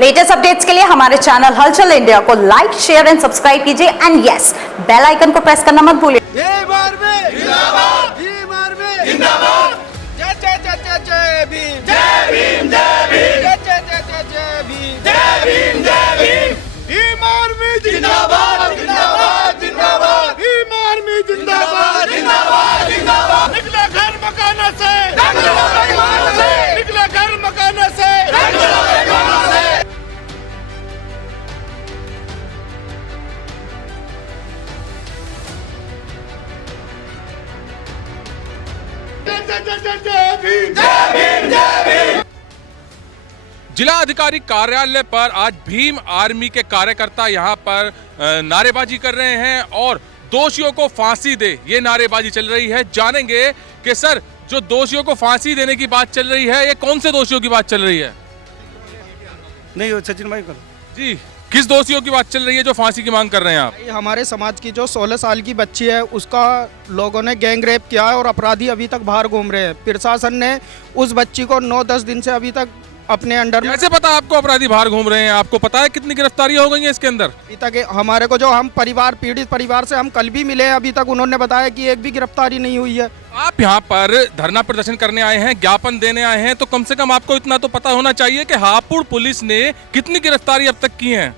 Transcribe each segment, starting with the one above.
Latest updates के लिए हमारे चैनल हलचल इंडिया को लाइक, शेयर एंड सब्सक्राइब कीजिए एंड यस, बेल आइकन को प्रेस करना मत भूलिए। भीम आर्मी जिंदाबाद, भीम आर्मी जिंदाबाद, जय जय जय जय जय भीम, जय भीम, जय भीम, जय जय जय जय जय भीम, जय भीम, जय भीम, भीम आर्मी जिंदाबाद, जिंदाबाद, जिंदाबाद, भीम आर्मी जिंदाबाद, जिंदाबाद, जिंदाबाद। निकले घर मकान से, निकले घर मकान से, जिला अधिकारी कार्यालय पर आज भीम आर्मी के कार्यकर्ता यहां पर नारेबाजी कर रहे हैं और दोषियों को फांसी दे, ये नारेबाजी चल रही है। जानेंगे कि सर, जो दोषियों को फांसी देने की बात चल रही है, ये कौन से दोषियों की बात चल रही है? नहीं हो सचिन भाई करो जी, किस दोषियों की बात चल रही है जो फांसी की मांग कर रहे हैं आप? हमारे समाज की जो 16 साल की बच्ची है उसका लोगों ने गैंग रेप किया है और अपराधी अभी तक बाहर घूम रहे हैं। प्रशासन ने उस बच्ची को 9-10 दिन से अभी तक अपने अंडर में। कैसे पता आपको अपराधी बाहर घूम रहे हैं? आपको पता है कितनी गिरफ्तारियां हो गई हैं इसके अंदर? अभी तक हमारे को जो हम परिवार पीड़ित परिवार से हम कल भी मिले हैं, अभी तक उन्होंने बताया कि एक भी गिरफ्तारी नहीं हुई है। आप यहाँ पर धरना प्रदर्शन करने आए हैं, ज्ञापन देने आए हैं, तो कम से कम आपको इतना तो पता होना चाहिए कि हापुड़ पुलिस ने कितनी गिरफ्तारी अब तक की है।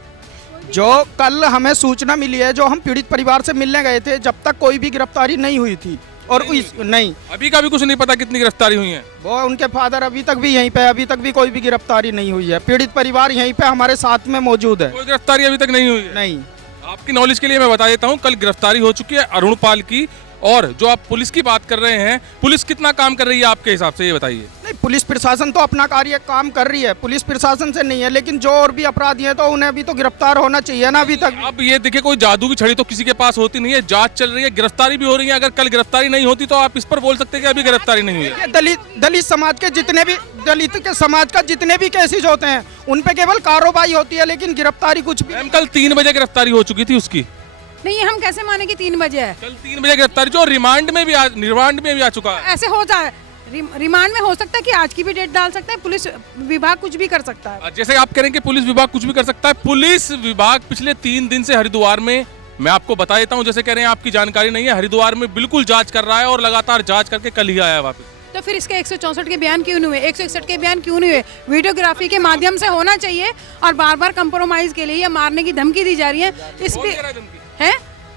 जो कल हमें सूचना मिली है, जो हम पीड़ित परिवार से मिलने गए थे, जब तक कोई भी गिरफ्तारी नहीं हुई थी और नहीं अभी का भी कुछ नहीं पता कितनी गिरफ्तारी हुई है। वो उनके फादर अभी तक भी यहीं पे, अभी तक भी कोई भी गिरफ्तारी नहीं हुई है। पीड़ित परिवार यहीं पे हमारे साथ में मौजूद है। कोई गिरफ्तारी अभी तक नहीं हुई है? नहीं। आपकी नॉलेज के लिए मैं बता देता हूँ, कल गिरफ्तारी हो चुकी है अरुण पाल की। और जो आप पुलिस की बात कर रहे हैं, पुलिस कितना काम कर रही है आपके हिसाब से, ये बताइए। नहीं, पुलिस प्रशासन तो अपना कार्य काम कर रही है, पुलिस प्रशासन से नहीं है, लेकिन जो और भी अपराधी हैं तो उन्हें अभी तो गिरफ्तार होना चाहिए ना अभी तक। अब ये देखिए, कोई जादू की छड़ी तो किसी के पास होती नहीं है, जांच चल रही है, गिरफ्तारी भी हो रही है। अगर कल गिरफ्तारी नहीं होती तो आप इस पर बोल सकते हैं कि अभी गिरफ्तारी नहीं हुई है। दलित समाज के जितने भी जितने भी केसेज होते हैं उन पे केवल कार्रवाई होती है, लेकिन गिरफ्तारी कुछ भी। कल 3 बजे गिरफ्तारी हो चुकी थी उसकी। नहीं, हम कैसे माने कि 3 बजे है? कल 3 बजे गिरफ्तारी, जो रिमांड में भी आ चुका है। ऐसे हो जाए, रिमांड में हो सकता है कि आज की भी डेट डाल सकते हैं, पुलिस विभाग कुछ भी कर सकता है। जैसे आप कह रहे हैं कि पुलिस विभाग कुछ भी कर सकता है, पुलिस विभाग पिछले 3 दिन से हरिद्वार में, मैं आपको बता देता हूँ, जैसे कह रहे हैं आपकी जानकारी नहीं है, हरिद्वार में बिल्कुल जांच कर रहा है और लगातार जांच करके कल ही आया वापस। तो फिर इसके 164 के बयान क्यों नहीं हुए? 161 के बयान क्यों नहीं हुए? वीडियोग्राफी के माध्यम से होना चाहिए और बार बार कंप्रोमाइज के लिए या मारने की धमकी दी जा रही है। इस पे है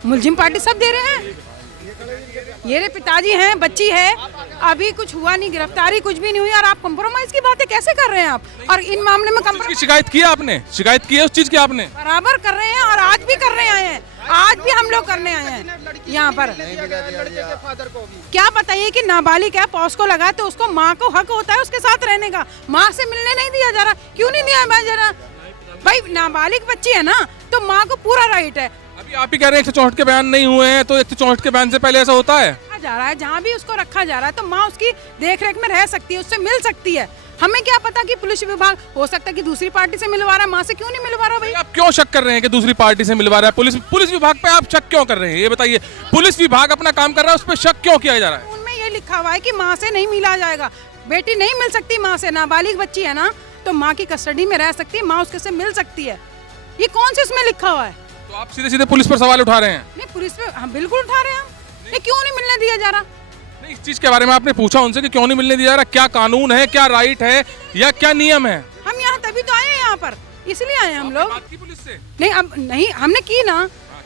मुलजिम पार्टी सब दे रहे हैं। ये रे पिताजी हैं, बच्ची है, अभी कुछ हुआ नहीं, गिरफ्तारी कुछ भी नहीं हुई और आप कंप्रोमाइज की बातें कैसे कर रहे हैं आप? और इन मामले में शिकायत की आपने? शिकायत की है उस चीज की आपने? बराबर कर रहे हैं और आज भी कर रहे आए हैं, आज भी हम लोग करने आए हैं यहाँ पर। क्या बताइए कि नाबालिग है, पॉस्को लगा तो उसको माँ को हक होता है उसके साथ रहने का, माँ से मिलने नहीं दिया जा रहा। क्यों नहीं दिया जा रहा भाई? नाबालिग बच्ची है ना, तो माँ को पूरा राइट है। अभी आप ही कह रहे हैं 164 के बयान नहीं हुए हैं, तो 164 के बयान से पहले ऐसा होता है? जा रहा है, जहाँ भी उसको रखा जा रहा है तो माँ उसकी देख रेख में रह सकती है, उससे मिल सकती है। हमें क्या पता कि पुलिस विभाग हो सकता है कि दूसरी पार्टी से मिलवा रहा है, माँ से क्यों नहीं मिलवा रहा भाई? आप क्यों शक कर रहे हैं कि दूसरी पार्टी से मिलवा रहा है? पुलिस विभाग पे आप शक क्यों कर रहे हैं, ये बताइए। पुलिस विभाग अपना काम कर रहा है, उस पर शक क्यों किया जा रहा है? उनमें ये लिखा हुआ है कि माँ से नहीं मिला जाएगा, बेटी नहीं मिल सकती माँ से, नाबालिग बच्ची है ना, तो माँ की कस्टडी में रह सकती है, माँ उसके से मिल सकती है। ये कौन से उसमें लिखा हुआ है? तो आप सीधे सीधे पुलिस पर सवाल उठा रहे हैं? नहीं, पुलिस पे हम बिल्कुल उठा रहे हैं। हम क्यों नहीं मिलने दिया जा रहा? नहीं, इस चीज के बारे में आपने पूछा उनसे कि क्यों नहीं मिलने दिया जा रहा? क्या कानून है, क्या राइट है, या क्या नियम है? हम यहाँ तभी तो आए हैं, यहाँ पर इसलिए आए हैं हम लोग। बात की पुलिस से? नहीं, अब नहीं, हमने की ना,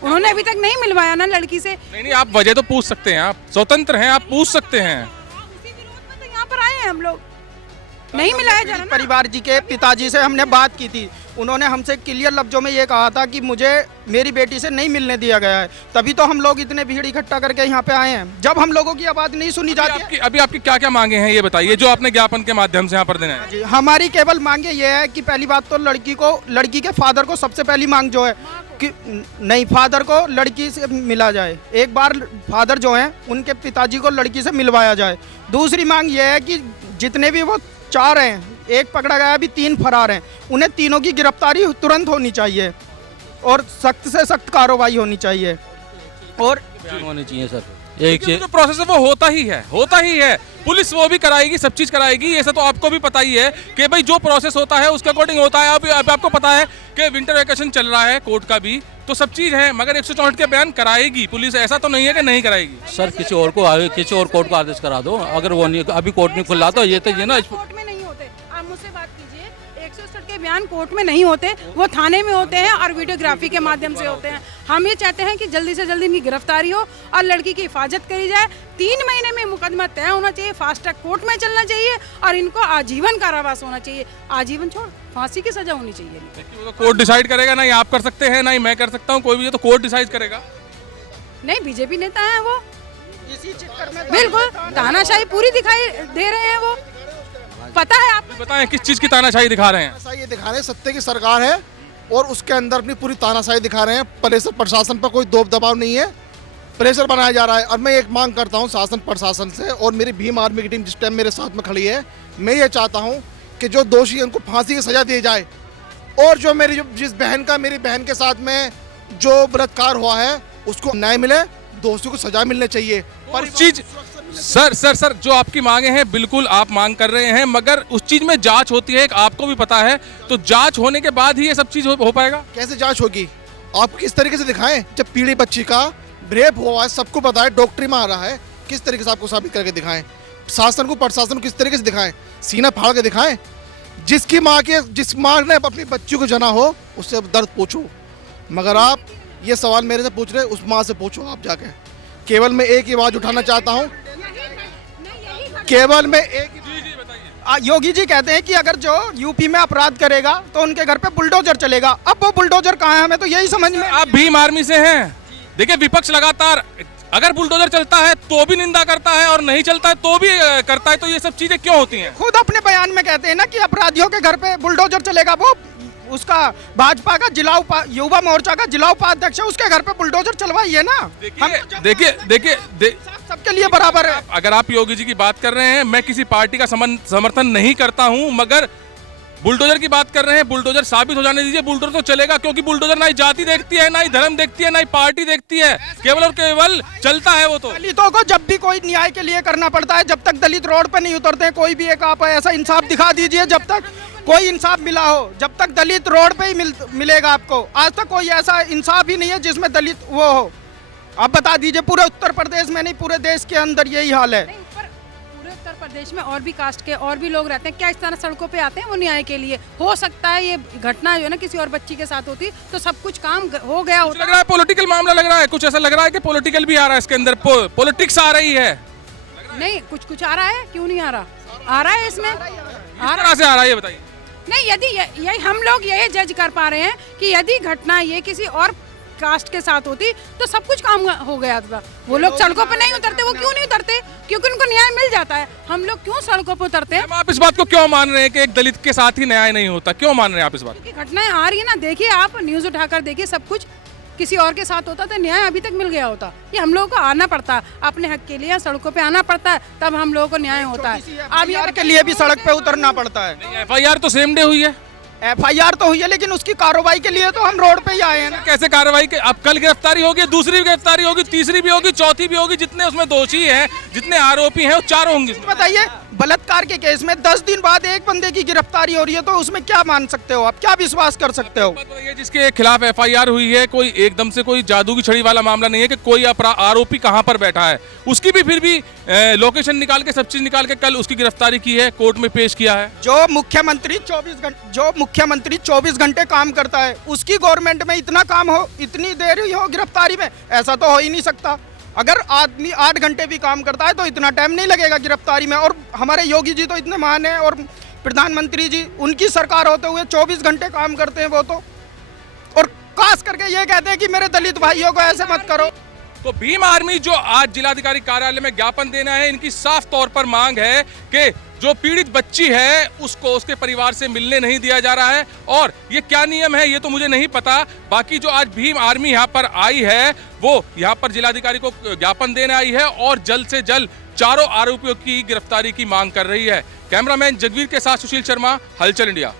उन्होंने अभी तक नहीं मिलवाया ना लड़की से। नहीं, आप वजह तो पूछ सकते हैं, आप स्वतंत्र हैं, आप पूछ सकते हैं। उसी विरोध में तो यहाँ पर आए हैं हम लोग, नहीं मिलाया जा रहा। परिवार जी के पिताजी से हमने बात की थी, उन्होंने हमसे क्लियर लफ्जों में ये कहा था कि मुझे मेरी बेटी से नहीं मिलने दिया गया है, तभी तो हम लोग इतने भीड़ इकट्ठा करके यहाँ पे आए हैं। जब हम लोगों की आवाज नहीं सुनी जाती। अभी आपकी क्या क्या मांगे हैं ये बताइए, जो आपने ज्ञापन के माध्यम से यहाँ पर देना है? जी, हमारी केवल मांगे ये है कि पहली बात तो लड़की के फादर को सबसे पहली मांग जो है कि नहीं, फादर को लड़की से मिला जाए। एक बार फादर जो हैं उनके पिताजी को लड़की से मिलवाया जाए। दूसरी मांग ये है कि जितने भी वो 4 हैं, एक पकड़ा गया, अभी 3 फरार हैं, उन्हें तीनों की गिरफ्तारी तुरंत होनी चाहिए और सख्त से सख्त कार्रवाई होनी चाहिए। और होनी चाहिए सर। एक क्योंकि जो प्रोसेस है वो होता ही है। पुलिस वो भी कराएगी, सब चीज कराएगी, ऐसा तो आपको भी पता ही है कि भाई जो प्रोसेस होता है उसके अकॉर्डिंग होता है। अब आपको पता है कि विंटर वेकेशन चल रहा है कोर्ट का भी, तो सब चीज है, मगर 164 के बयान कराएगी पुलिस, ऐसा तो नहीं है कि नहीं कराएगी। सर किसी और कोर्ट को आदेश करा दो, अगर वो नहीं अभी कोर्ट नहीं खुला तो ये ना कोर्ट में नहीं होते। आप मुझसे बात कीजिए, 167 के बयान कोर्ट में नहीं होते, वो थाने में होते हैं और वीडियोग्राफी के माध्यम से होते हैं। हम ये चाहते हैं कि जल्दी से जल्दी इनकी गिरफ्तारी हो और लड़की की हिफाजत करी जाए। 3 महीने में मुकदमा तय होना चाहिए, फास्ट ट्रैक कोर्ट में चलना चाहिए और इनको आजीवन कारावास होना चाहिए। आजीवन छोड़, फांसी की सजा होनी चाहिए। वो तो कोर्ट डिसाइड करेगा, ना ही आप कर सकते हैं ना ही मैं कर सकता हूँ, कोई भी, तो कोर्ट डिसाइड करेगा। नहीं, बीजेपी नेता है वो, इसी चक्कर में बिल्कुल तानाशाही पूरी दिखाई दे रहे हैं वो। पता है आप बताएं किस चीज की तानाशाही दिखा रहे हैं? तानाशाही ये दिखा रहे हैं, सत्य की सरकार है और उसके अंदर अपनी पूरी तानाशाही दिखा रहे हैं। प्रेशर प्रशासन पर कोई दबाव दबाव नहीं है, प्रेशर बनाया जा रहा है। और मैं एक मांग करता हूं शासन प्रशासन से और मेरी भीम आर्मी की टीम जिस टाइम मेरे साथ में खड़ी है, मैं ये चाहता हूं कि जो दोषी हैं उनको फांसी की सजा दी जाए और जो जिस मेरी बहन के साथ में जो बलात्कार हुआ है उसको न्याय मिले, दोषियों को सजा मिलनी चाहिए। पर चीज सर जो आपकी मांगे हैं बिल्कुल आप मांग कर रहे हैं, मगर उस चीज में जांच होती है, आपको भी पता है, तो जांच होने के बाद ही ये सब चीज हो पाएगा। कैसे जांच होगी? आप किस तरीके से दिखाएं? जब पीड़ी बच्ची का रेप हुआ है, सबको पता है, डॉक्टरी में आ रहा है, किस तरीके से आपको साबित करके दिखाएं? शासन को, प्रशासन को किस तरीके से दिखाएं? सीना फाड़ के दिखाएं। जिस माँ ने अपनी बच्ची को जना हो उससे दर्द पूछो, मगर आप ये सवाल मेरे से पूछ रहे, उस माँ से पूछो आप जाके। केवल मैं एक ही आवाज उठाना चाहता हूँ, केवल मैं एक योगी जी कहते हैं कि अगर जो यूपी में अपराध करेगा तो उनके घर पे बुलडोजर चलेगा। अब वो बुलडोजर कहाँ है, हमें तो यही समझ में। आप भीम आर्मी से हैं, देखिए विपक्ष लगातार अगर बुलडोजर चलता है तो भी निंदा करता है और नहीं चलता है तो भी करता है, तो ये सब चीजें क्यों होती हैं? खुद अपने बयान में कहते हैं ना कि अपराधियों के घर पे बुलडोजर चलेगा। वो उसका भाजपा का युवा मोर्चा का जिला उपाध्यक्ष है, उसके घर पे बुलडोजर चलवाइए ना। देखिए सबके लिए बराबर है। अगर आप योगी जी की बात कर रहे हैं, मैं किसी पार्टी का समर्थन नहीं करता हूं, मगर बुलडोजर की बात कर रहे हैं, बुलडोजर साबित हो जाने दीजिए, बुलडोजर तो चलेगा, क्योंकि बुलडोजर ना ही जाति देखती है, ना ही धर्म देखती है, ना ही पार्टी देखती है, केवल और केवल चलता है वो। तो दलितों को जब भी कोई न्याय के लिए करना पड़ता है, जब तक दलित रोड पे नहीं उतरते हैं, कोई भी एक आप ऐसा इंसाफ दिखा दीजिए, जब तक कोई इंसाफ मिला हो, जब तक दलित रोड पे ही मिलेगा आपको। आज तक कोई ऐसा इंसाफ ही नहीं है जिसमें दलित वो हो। आप बता दीजिए, पूरे उत्तर प्रदेश में नहीं, पूरे देश के अंदर यही हाल है। पूरे उत्तर प्रदेश में और भी कास्ट के और भी लोग रहते हैं, क्या इस तरह सड़कों पे आते हैं वो न्याय के लिए? हो सकता है ये घटना जो है ना किसी और बच्ची के साथ होती तो सब कुछ काम हो गया होता। लग रहा है पॉलिटिकल मामला, लग रहा है कुछ ऐसा लग रहा है कि पॉलिटिकल भी आ रहा है इसके अंदर, पॉलिटिक्स आ रही है। नहीं, कुछ आ रहा है, क्यों नहीं आ रहा? आ रहा है इसमें, किस तरह से आ रहा है ये बताइए। नहीं, यदि यही हम लोग यही जज कर पा रहे हैं कि यदि घटना ये किसी और कास्ट के साथ होती तो सब कुछ काम हो गया था। वो लोग सड़कों पे नहीं उतरते, वो क्यों नहीं उतरते? क्योंकि उनको न्याय मिल जाता है। हम लोग क्यों सड़कों पे उतरते हैं? आप इस बात को क्यों मान रहे हैं कि एक दलित के साथ ही न्याय नहीं होता? क्यों मान रहे हैं आप इस बात को? घटनाएं आ रही है ना, देखिए आप न्यूज उठाकर देखिए, सब कुछ किसी और के साथ होता तो न्याय अभी तक मिल गया होता। ये हम लोगों को आना पड़ता है, अपने हक के लिए सड़कों पे आना पड़ता है, तब हम लोगों को न्याय होता है। अब यार के लिए भी सड़क पे उतरना पड़ता है। FIR तो सेम डे हुई है, FIR तो हुई है, लेकिन उसकी कार्रवाई के लिए तो हम रोड पे ही आए हैं ना। कैसे कार्रवाई के? अब कल गिरफ्तारी होगी, दूसरी भी गिरफ्तारी होगी, तीसरी भी होगी, चौथी भी होगी, जितने उसमें दोषी हैं, जितने आरोपी हैं, वो चारों होंगे। बताइए, बलात्कार के केस में 10 दिन बाद एक बंदे की गिरफ्तारी हो रही है, तो उसमें क्या मान सकते हो आप? क्या विश्वास कर सकते हो? जिसके खिलाफ FIR हुई है, कोई एकदम से कोई जादू की छड़ी वाला मामला नहीं है कि कोई आरोपी कहां पर बैठा है, उसकी भी फिर भी लोकेशन निकाल के, सब चीज निकाल के कल उसकी गिरफ्तारी की है, कोर्ट में पेश किया है। जो मुख्यमंत्री 24 घंटे काम करता है, उसकी गवर्नमेंट में इतना काम हो, इतनी देर ही हो गिरफ्तारी में? ऐसा तो हो ही नहीं सकता। अगर आदमी 8 घंटे भी काम करता है तो इतना टाइम नहीं लगेगा गिरफ्तारी में। और हमारे योगी जी तो इतने महान हैं, और प्रधानमंत्री जी, उनकी सरकार होते हुए 24 घंटे काम करते हैं वो तो, और खास करके ये कहते हैं कि मेरे दलित भाइयों को ऐसे मत करो। तो भीम आर्मी जो आज जिलाधिकारी कार्यालय में ज्ञापन देना है, इनकी साफ तौर पर मांग है कि जो पीड़ित बच्ची है उसको उसके परिवार से मिलने नहीं दिया जा रहा है। और ये क्या नियम है ये तो मुझे नहीं पता, बाकी जो आज भीम आर्मी यहाँ पर आई है वो यहाँ पर जिलाधिकारी को ज्ञापन देने आई है और जल्द से जल्द चारों आरोपियों की गिरफ्तारी की मांग कर रही है। कैमरामैन जगवीर के साथ सुशील शर्मा, हलचल इंडिया।